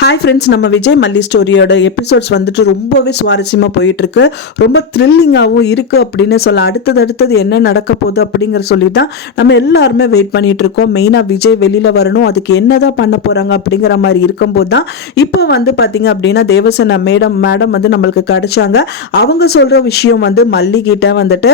Hi friends, நம்ம விஜய் மல்லி ஸ்டோரியோட episodes வந்துட்டு ரொம்பவே சுவாரஸ்யமாக போயிட்டுருக்கு. ரொம்ப த்ரில்லிங்காகவும் இருக்குது அப்படின்னு சொல்ல. அடுத்தது என்ன நடக்க போகுது அப்படிங்கிற சொல்லி தான் நம்ம எல்லாருமே வெயிட் பண்ணிட்டு இருக்கோம். மெயினாக விஜய் வெளியில் வரணும், அதுக்கு என்ன தான் பண்ண போகிறாங்க அப்படிங்கிற மாதிரி இருக்கும்போது தான் இப்போ வந்து பார்த்தீங்க அப்படின்னா தேவசேனா மேடம் வந்து நம்மளுக்கு கிடைச்சாங்க. அவங்க சொல்கிற விஷயம் வந்து மல்லிகிட்ட வந்துட்டு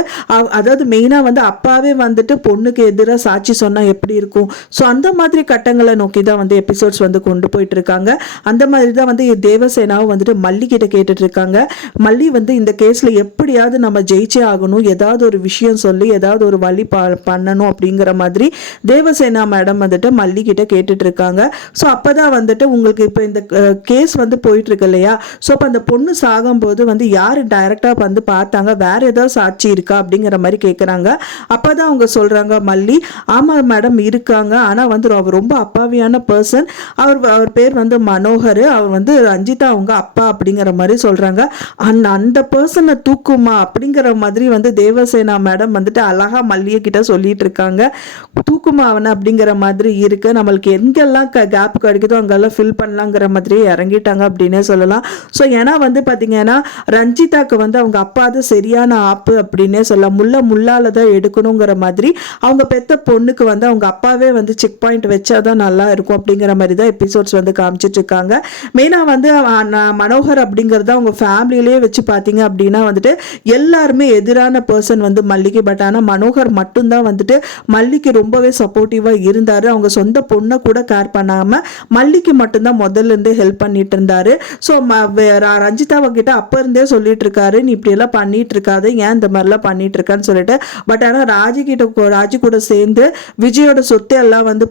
அதாவது மெயினாக வந்து அப்பாவே வந்துட்டு பொண்ணுக்கு எதிராக சாட்சி சொன்னால் எப்படி இருக்கும், ஸோ அந்த மாதிரி கட்டங்களை நோக்கி தான் வந்து எபிசோட்ஸ் வந்து கொண்டு போயிட்டு இருக்காங்க. அந்த மாதிரி தான் வந்து தேவசேனாவும் வந்துட்டு மல்லி கிட்ட கேட்டுட்டு இருக்காங்க. மல்லி வந்து இந்த கேஸ்ல எப்படியாவது நம்ம ஜெயிச்சே ஆகணும், ஏதாவது ஒரு விஷயம் சொல்லி ஏதாவது ஒரு வழி பண்ணணும் அப்படிங்கிற மாதிரி தேவசேனா மேடம் வந்துட்டு மல்லி கிட்ட கேட்டுட்டு இருக்காங்க. ஸோ அப்பதான் வந்துட்டு உங்களுக்கு இப்போ இந்த கேஸ் வந்து போயிட்டு இருக்கு இல்லையா, ஸோ அப்போ அந்த பொண்ணு சாகும்போது வந்து யார் டைரக்டா வந்து பார்த்தாங்க, வேற ஏதாவது சாட்சி இருக்கா அப்படிங்கிற மாதிரி கேட்குறாங்க. அப்பதான் அவங்க சொல்றாங்க மல்லி, ஆமா மேடம் இருக்காங்க, ஆனா வந்து அவர் ரொம்ப அப்பாவியான பர்சன், அவர் பேர் வந்து மனோகர், அவர் வந்து ரஞ்சிதா அவங்க அப்பா அப்படிங்கிற மாதிரி சொல்றாங்க. அந்த பர்சனை தூக்குமா அப்படிங்கிற மாதிரி வந்து தேவசேனா மேடம் வந்துட்டு அழகா மல்லிகை கிட்ட சொல்லிட்டு இருக்காங்க. தூக்குமா அவனை அப்படிங்கிற மாதிரி இருக்கு, நம்மளுக்கு எங்கெல்லாம் கேப் கிடைக்குதோ அங்கெல்லாம் ஃபில் பண்ணலாங்கிற மாதிரி இறங்கிட்டாங்க அப்படின்னே சொல்லலாம். ஸோ ஏன்னா வந்து பார்த்தீங்கன்னா ரஞ்சிதாக்கு வந்து அவங்க அப்பா தான் சரியான ஆப்பு அப்படின்னே சொல்லலாம். முள்ளால தான் எடுக்கணுங்கிற மாதிரி அவங்க பெத்த பொண்ணுக்கு வந்து அவங்க அப்பாவே வந்து செக் பாயிண்ட் வச்சாதான் நல்லா இருக்கும் அப்படிங்கிற மாதிரி தான் எபிசோட்ஸ் வந்து காமிச்சிட்டு இருக்காங்க. மெயினாக வந்து மனோகர் அப்படிங்கிறத அவங்க ஃபேமிலியிலே வச்சு பார்த்தீங்க அப்படின்னா வந்துட்டு எல்லாருமே எதிரான பர்சன் வந்து மல்லிகை. பட் ஆனால் மனோகர் மட்டும்தான் வந்துட்டு மல்லிக்கு ரொம்பவே சப்போர்ட்டிவாக இருந்தார். அவங்க சொந்த பொண்ணை கூட கேர் பண்ணாமல் மல்லிக்கு மட்டும்தான் முதல்ல இருந்தே ஹெல்ப் பண்ணிட்டு இருந்தாரு. ஸோ ரஞ்சிதாவை கிட்ட அப்போ இருந்தே சொல்லிட்டு இருக்காரு, நீ இப்படி எல்லாம் பண்ணிட்டு இருக்காது, ஏன் இந்த மாதிரிலாம் பண்ணிட்டு இருக்கான்னு சொல்லிட்டு. பட் ஆனால் ராஜி கூட சேர்ந்து விஜயோட சொத்தை எல்லாம் வந்து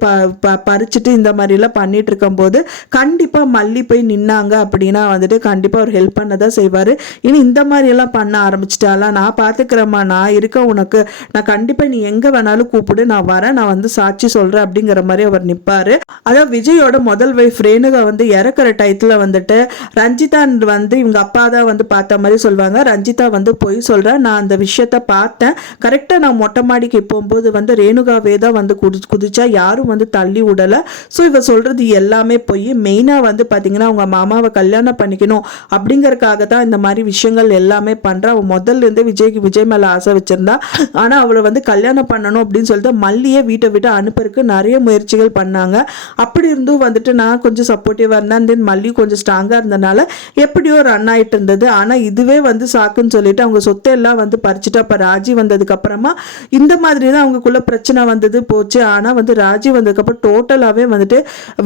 பறிச்சுட்டு இந்த மாதிரிலாம் பண்ணிட்டு இருக்கும்போது கண்டிப்பாக மல்லி போய் நின்னாங்க அப்படின்னா வந்துட்டு கண்டிப்பாக அவர் ஹெல்ப் பண்ணதான் செய்வார். இனி இந்த மாதிரி எல்லாம் பண்ண ஆரம்பிச்சிட்டாலா, நான் பார்த்துக்கிறேம்மா, நான் இருக்க உனக்கு, நான் கண்டிப்பாக நீ எங்கே வேணாலும் கூப்பிடு, நான் வரேன், நான் வந்து சாட்சி சொல்கிறேன் அப்படிங்கிற மாதிரி அவர் நிற்பார். அதாவது விஜயோட முதல் வைஃப் ரேணுகா வந்து இறக்குற டயத்தில் வந்துட்டு ரஞ்சிதா வந்து இவங்க அப்பா தான் வந்து பார்த்த மாதிரி சொல்லுவாங்க. ரஞ்சிதா வந்து போய் சொல்கிறேன், நான் அந்த விஷயத்த பார்த்தேன், கரெக்டாக நான் மொட்டை மாடிக்கு போகும்போது வந்து ரேணுகாவே தான் வந்து குதிச்சா, யாரும் வந்து தள்ளி விடலை. ஸோ இவ சொல்கிறது எல்லாமே போய் மெயினாக வந்து பார்த்தீங்கன்னா அவங்க மாமாவை கல்யாணம் பண்ணிக்கணும் அப்படிங்கறதுக்காக தான் இந்த மாதிரி விஷயங்கள் எல்லாமே பண்ணுறா. அவள் முதல்ல இருந்து விஜய் மேலே ஆசை வச்சிருந்தா, ஆனால் அவளை வந்து கல்யாணம் பண்ணணும் அப்படின்னு சொல்லிட்டு மல்லியை வீட்டை விட்டு அனுப்புறதுக்கு நிறைய முயற்சிகள் பண்ணாங்க. அப்படி இருந்தும் வந்துட்டு நான் கொஞ்சம் சப்போர்ட்டிவாக இருந்தேன், தென் மல்லி கொஞ்சம் ஸ்ட்ராங்காக இருந்தனால எப்படியோ ரன் ஆகிட்டு இருந்தது. ஆனால் இதுவே வந்து சாக்குன்னு சொல்லிட்டு அவங்க சொத்தை எல்லாம் வந்து பறிச்சுட்டு அப்போ ராஜி வந்ததுக்கு அப்புறமா இந்த மாதிரி தான் அவங்களுக்குள்ள பிரச்சனை வந்தது போச்சு. ஆனால் வந்து ராஜி வந்ததுக்கப்புறம் டோட்டலாகவே வந்துட்டு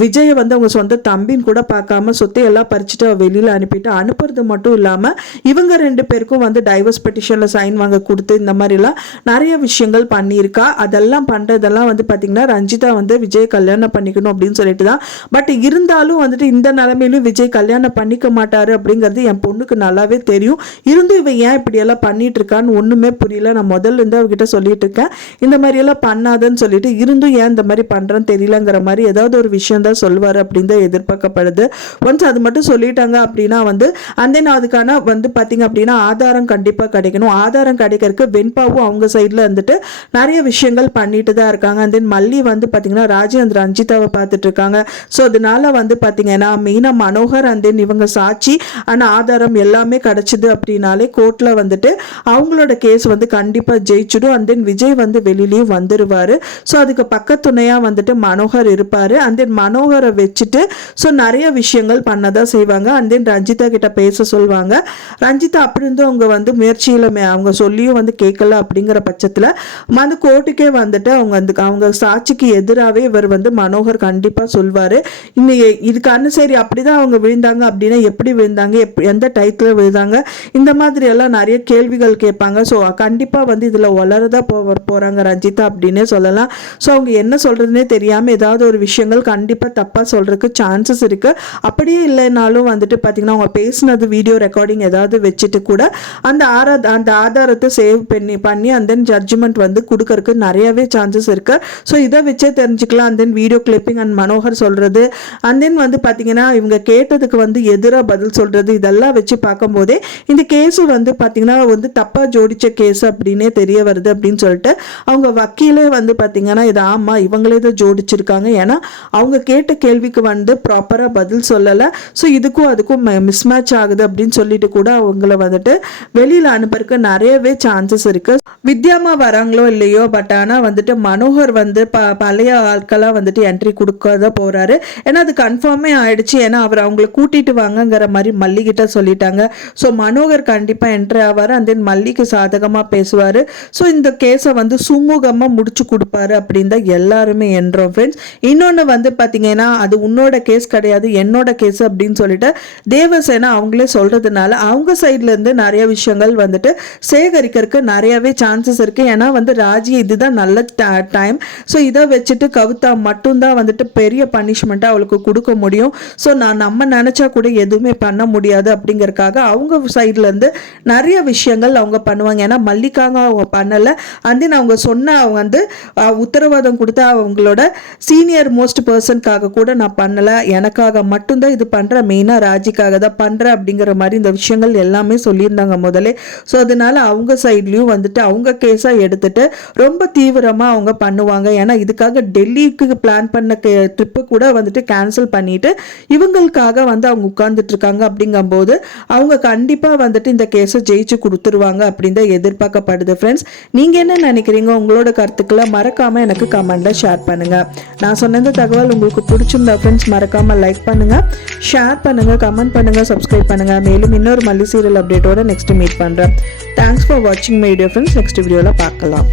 விஜயை வந்து அவங்க சொந்த தம்பின்னு கூட பார்க்காம சொத்தை எல்லாம் பறிச்சுட்டு வெளியில் அனுப்பிட்டு, அனுப்புறது மட்டும் இல்லாமல் இவங்க ரெண்டு பேருக்கும் வந்து டைவர்ஸ் பெட்டிஷனில் சைன் வாங்க கொடுத்து இந்த மாதிரிலாம் நிறைய விஷயங்கள் பண்ணியிருக்கா. அதெல்லாம் பண்ணுறதெல்லாம் வந்து பார்த்திங்கன்னா ரஞ்சிதா வந்து விஜய் கல்யாணம் பண்ணிக்கணும் அப்படின்னு சொல்லிட்டு தான். பட் இருந்தாலும் வந்துட்டு இந்த நிலைமையிலும் விஜய் கல்யாணம் பண்ணிக்க மாட்டாரு அப்படிங்கிறது என் பொண்ணுக்கு நல்லாவே தெரியும். இருந்தும் இவன் ஏன் இப்படியெல்லாம் பண்ணிட்டு இருக்கான்னு ஒன்றுமே புரியல. நான் முதல்ல இருந்து அவகிட்ட சொல்லிட்டு இருக்கேன், இந்த மாதிரியெல்லாம் பண்ணாதுன்னு சொல்லிட்டு, இருந்தும் ஏன் இந்த மாதிரி பண்ணுறேன்னு தெரியலங்கிற மாதிரி ஏதாவது ஒரு விஷயம் தான் சொல்லுவார் அப்படின்னு தான் எதிர்பார்க்கப்படுது. ஒன்ஸ் அது மட்டும் சொல்லிட்டாங்க அப்படின்னா வந்து அந்த அதுக்கான வந்து பார்த்தீங்க அப்படின்னா ஆதாரம் கண்டிப்பாக கிடைக்கணும். ஆதாரம் கிடைக்கிறதுக்கு வெண்பாவும் அவங்க சைடில் வந்துட்டு நிறைய விஷயங்கள் பண்ணிட்டு தான் இருக்காங்க. அந்த மல்லி வந்து பார்த்தீங்கன்னா ராஜேந்திர ரஞ்சிதாவை பார்த்துட்டு இருக்காங்க. ஸோ அதனால வந்து பார்த்தீங்கன்னா மெயினாக மனோகர் அந்த இவங்க சாட்சி ஆனால் ஆதாரம் எல்லாமே கிடைச்சிது அப்படின்னாலே கோர்ட்டில் வந்துட்டு அவங்களோட கேஸ் வந்து கண்டிப்பாக ஜெயிச்சிடும். அந்த விஜய் வந்து வெளியிலையும் வந்துடுவார். ஸோ அதுக்கு பக்கத்துணையாக வந்துட்டு மனோகர் இருப்பார். அந்த மனோகரை வச்சுட்டு ஸோ நிறைய விஷயங்கள் பண்ணதான் செய்வாங்க. அண்ட் தென் ரஞ்சிதா கிட்ட பேச சொல்லுவாங்க. ரஞ்சிதா அப்படி இருந்து அவங்க வந்து முயற்சியில் அவங்க சொல்லியும் வந்து கேட்கல அப்படிங்கிற பட்சத்தில் அந்த கோர்ட்டுக்கே வந்துட்டு அவங்க சாட்சிக்கு எதிராகவே இவர் வந்து மனோகர் கண்டிப்பாக சொல்வார். இன்னைக்கு இதுக்கான சரி அப்படிதான் அவங்க விழுந்தாங்க அப்படின்னா எப்படி விழுந்தாங்க, எந்த டயத்தில் விழுந்தாங்க, இந்த மாதிரி எல்லாம் நிறைய கேள்விகள் கேட்பாங்க. ஸோ கண்டிப்பாக வந்து இதில் வளரதா போகிறாங்க ரஞ்சிதா அப்படின்னே சொல்லலாம். ஸோ அவங்க என்ன சொல்கிறதுனே தெரியாமல் ஏதாவது ஒரு விஷயங்கள் கண்டிப்பாக தப்பாக சொல்கிறதுக்கு சான்சஸ் இருக்குது. அப்படியே இல்லைனாலும் வந்துட்டு பார்த்தீங்கன்னா அவங்க பேசினது வீடியோ ரெக்கார்டிங் ஏதாவது வச்சுட்டு கூட அந்த ஆதாரத்தை சேவ் பண்ணி அந்த ஜட்ஜ்மெண்ட் வந்து கொடுக்கறதுக்கு நிறையவே சான்சஸ் இருக்குது. ஸோ இதை வச்சே தெரிஞ்சுக்கலாம். அந்த வீடியோ கிளிப்பிங் அண்ட் மனோகர் சொல்கிறது அண்ட் தென் வந்து பார்த்தீங்கன்னா இவங்க கேட்டதுக்கு வந்து எதிராக பதில் சொல்கிறது, இதெல்லாம் வச்சு பார்க்கும்போதே இந்த கேஸு வந்து பார்த்தீங்கன்னா வந்து தப்பாக ஜோடிச்ச கேஸ் அப்படின்னே தெரிய வருது அப்படின்னு சொல்லிட்டு அவங்க வக்கீலே வந்து பார்த்தீங்கன்னா இது ஆமாம் இவங்களே தான் ஜோடிச்சிருக்காங்க. ஏன்னா அவங்க கேட்ட கேள்விக்கு வந்து ப்ராப்பர் ப்ராப்பராக பதில் சொல்லலை. ஸோ இதுக்கும் அதுக்கும் மிஸ்மேட்ச் ஆகுது அப்படின்னு சொல்லிட்டு கூட அவங்கள வந்துட்டு வெளியில் அனுப்புறதுக்கு நிறையவே சான்சஸ் இருக்குது. வித்யாமா வராங்களோ இல்லையோ, பட் ஆனால் வந்துட்டு மனோகர் வந்து பழைய ஆட்களாக வந்துட்டு என்ட்ரி கொடுக்கறத போகிறாரு. ஏன்னா அது கன்ஃபார்மே ஆயிடுச்சு. ஏன்னா அவர் அவங்கள கூட்டிட்டு வாங்கங்கிற மாதிரி மல்லிகிட்ட சொல்லிட்டாங்க. ஸோ மனோகர் கண்டிப்பாக என்ட்ரி ஆவார். அண்ட் தென் மல்லிக்கு சாதகமாக பேசுவார். ஸோ இந்த கேஸை வந்து சுமூகமாக முடிச்சு கொடுப்பாரு அப்படின்னு தான் எல்லாருமே என்றோம் ஃப்ரெண்ட்ஸ். இன்னொன்று வந்து பார்த்தீங்கன்னா அது உன்னோட கேஸ் கிடையாது, என்னோட கேஸ் அப்படின்னு சொல்லிட்டு தேவசேனா அவங்களே சொல்றதுனால அவங்க சைட்லேருந்து நிறைய விஷயங்கள் வந்துட்டு சேகரிக்கிறதுக்கு நிறையவே சான்சஸ் இருக்கு. ஏன்னா வந்து ராஜி இதுதான் நல்ல டைம். ஸோ இதை வச்சுட்டு கவிதா மட்டும்தான் வந்துட்டு பெரிய பனிஷ்மெண்ட்டாக அவளுக்கு கொடுக்க முடியும். ஸோ நம்ம நினச்சா கூட எதுவுமே பண்ண முடியாது அப்படிங்கறக்காக அவங்க சைட்லேருந்து நிறைய விஷயங்கள் அவங்க பண்ணுவாங்க. ஏன்னா மல்லிகாங்க அவங்க பண்ணலை. அண்ட் அவங்க சொன்ன அவங்க வந்து உத்தரவாதம் கொடுத்த அவங்களோட சீனியர் மோஸ்ட் பர்சனுக்காக கூட நான் பண்ணலை, எனக்காக மட்டும்தான் இது பண்ணுறேன், மெயினாக ராஜிக்காக தான் பண்ணுறேன் அப்படிங்கிற மாதிரி இந்த விஷயங்கள் எல்லாமே சொல்லியிருந்தாங்க முதலே. ஸோ அதனால அவங்க சைட்லேயும் வந்துட்டு அவங்க கேஸாக எடுத்துட்டு ரொம்ப தீவிரமாக அவங்க பண்ணுவாங்க. ஏன்னா இதுக்காக டெல்லிக்கு பிளான் பண்ண ட்ரிப்பு கூட வந்துட்டு கேன்சல் பண்ணிட்டு இவங்களுக்காக வந்து அவங்க உட்கார்ந்துட்டு இருக்காங்க. அப்படிங்கும்போது அவங்க கண்டிப்பாக வந்துட்டு இந்த கேஸை ஜெயிச்சு கொடுத்துருவாங்க அப்படின்னு தான் எதிர்பார்க்கப்படுது. ஃப்ரெண்ட்ஸ், நீங்கள் என்ன நினைக்கிறீங்க? உங்களோட கருத்துக்களை மறக்காமல் எனக்கு கமெண்ட்டில் ஷேர் பண்ணுங்கள். நான் சொன்ன இந்த தகவல் உங்களுக்கு பிடிச்சிருந்தா ஃப்ரெண்ட்ஸ் மறக்காமல் லைக் பண்ணுங்கள், ஷேர் பண்ணுங்கள், கமெண்ட் பண்ணுங்கள், சப்ஸ்கிரைப் பண்ணுங்கள். மேலும் இன்னொரு மல்லி சீரியல் அப்டேட்டோட நெக்ஸ்ட் மீட் பண்ணுறேன். தேங்க்ஸ் ஃபார் வாட்சிங் மை வீடியோ ஃப்ரெண்ட்ஸ். நெக்ஸ்ட் வீடியோவில் பார்க்கலாம்.